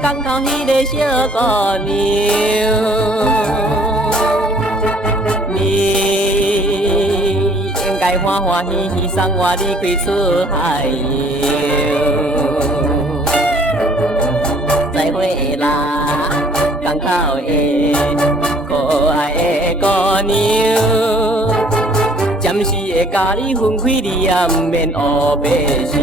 港口迄个小姑娘，你应该欢欢喜喜送我离开出海游。再会啦，港口的可爱的姑娘，暂时会甲你分开，你也毋免黑白想。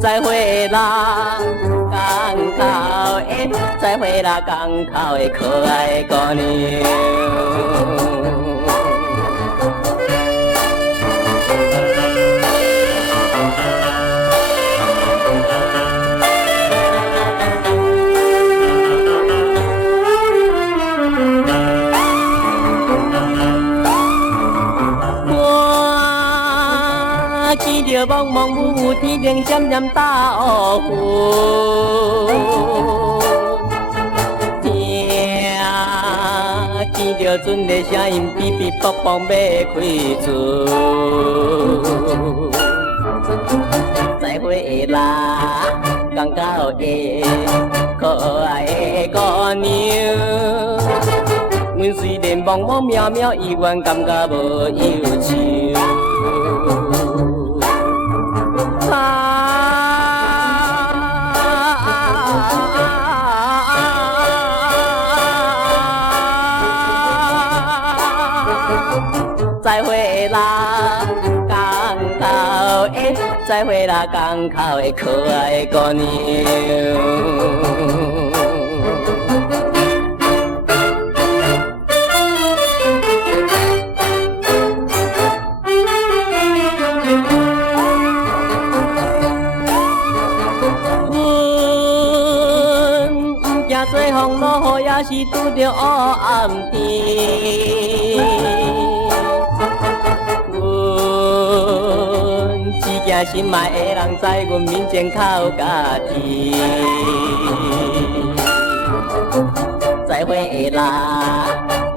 再会啦，港口的，再会啦，港口的可爱姑娘。见着茫茫雾雾，天边渐渐大乌云。听见着船的声音，哔哔啵啵要开船。再会啦，港口的可爱的姑娘。阮虽然茫茫渺渺，依然感觉无忧愁。再会啦，港口的，再会啦，港口的可爱姑娘。做风落雨也是拄着黑暗天，阮只惊心爱的人知阮面前靠家己。再会啦，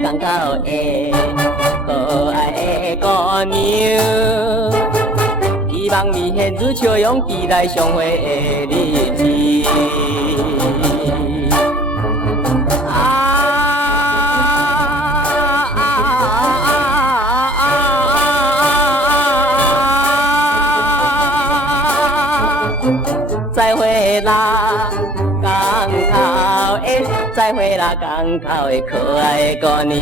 港口的可爱的姑娘，希望你现如笑容，期待相会的日子。再会啦，港口的，再会啦，港口的可爱姑娘。